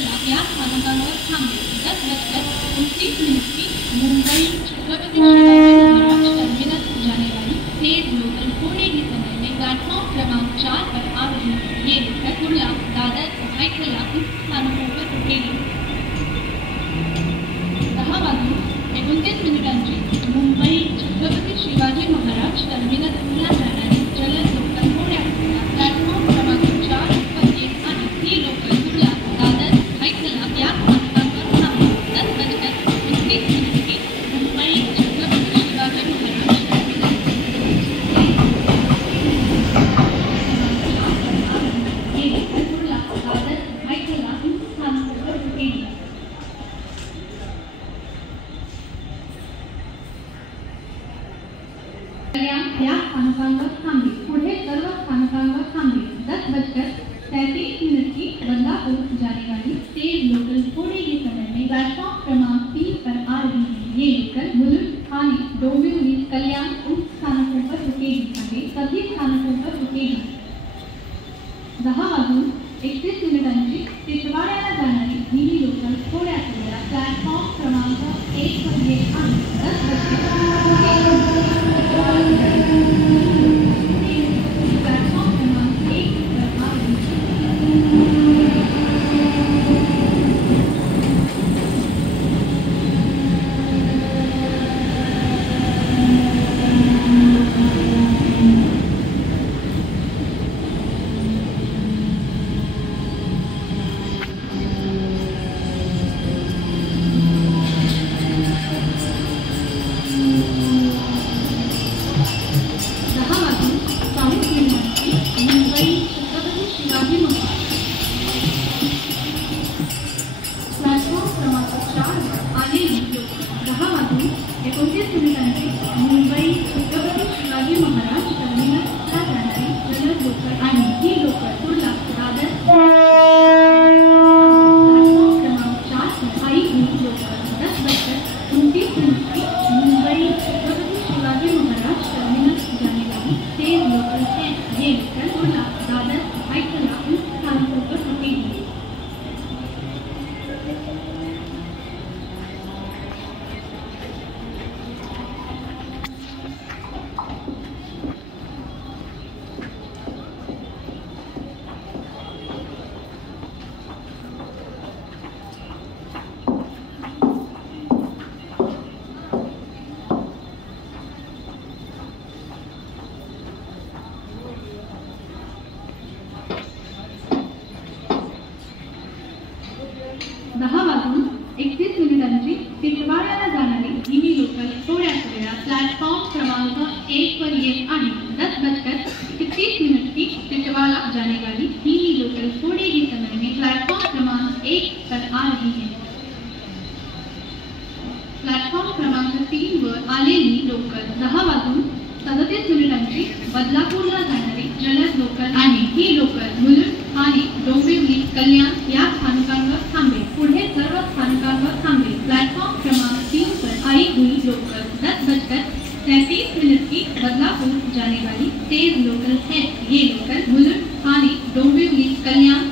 हायकला या स्थानकांवर थांबेल. 10:29 की मुंबई छत्रपति शिवाजी महाराज टर्मिनस जाने वाली तेज लोकल थोड़े ही समय में प्लेटफॉर्म क्रमांक 4 पर आ रही है. ये लोकल कुर्ला, दादर, हायकला इस स्थानकों पर रुकेगी. 10:29 मुंबई छत्रपति शिवाजी महाराज टर्मिनसला जाणारी जलद लोकल थोड्या वेळात प्लॅटफॉर्म क्रमांक 4 पर येत आहे. ही लोकल कुर्ला, दादर, हायकला या स्थानकांवर थांबेल. 10:29 की मुंबई छत्रपति शिवाजी महाराज टर्मिनस ये लोकल कुर्ला, दादर, हायकला इन स्थानकों पर रुकेगी. या स्थानकांवर थांबेल. पुढे सर्व स्थानकांवर थांबेल. 10:33 की बदलापुर जाने वाली तेज लोकल थोड़े ही समय में प्लेटफॉर्म क्रमांक 3 पर आ रही है. ये लोकल मुलुंड, ठाणे, डोंबिवली, कल्याण उन स्थानकों पर रुकेगी. सभी स्थानकों पर रुकेगी. 10:31 टिटवाळ्याला जाणारी ही लोकल थोड्याच वेळात प्लॅटफॉर्म क्रमांक 1 पर येत आहे. 10:31 टिटवाळ्याला जाणारी ही लोकल थोड्याच वेळात प्लॅटफॉर्म क्रमांक 1 पर येत आहे. 10:31 की टिटवाला जाने वाली ही लोकल थोड़े ही समय में प्लेटफॉर्म क्रमांक 1 पर आ रही है. प्लॅटफॉर्म क्रमांक 3 वर आलेली लोकल 10:37 बदलापूरला जाणारी जलद लोकल आहे. ही लोकल मुलुंड, ठाणे, डोंबिवली, कल्याण या स्थानकांवर थांबेल. पुढे सर्व स्थानकांवर थांबेल. प्लॅटफॉर्म क्रमांक 3 पर आई हुई लोकल 10:33 की बदलापुर जाने वाली तेज लोकल है. ये लोकल मुलुंड, ठाणे, डोंबिवली, कल्याण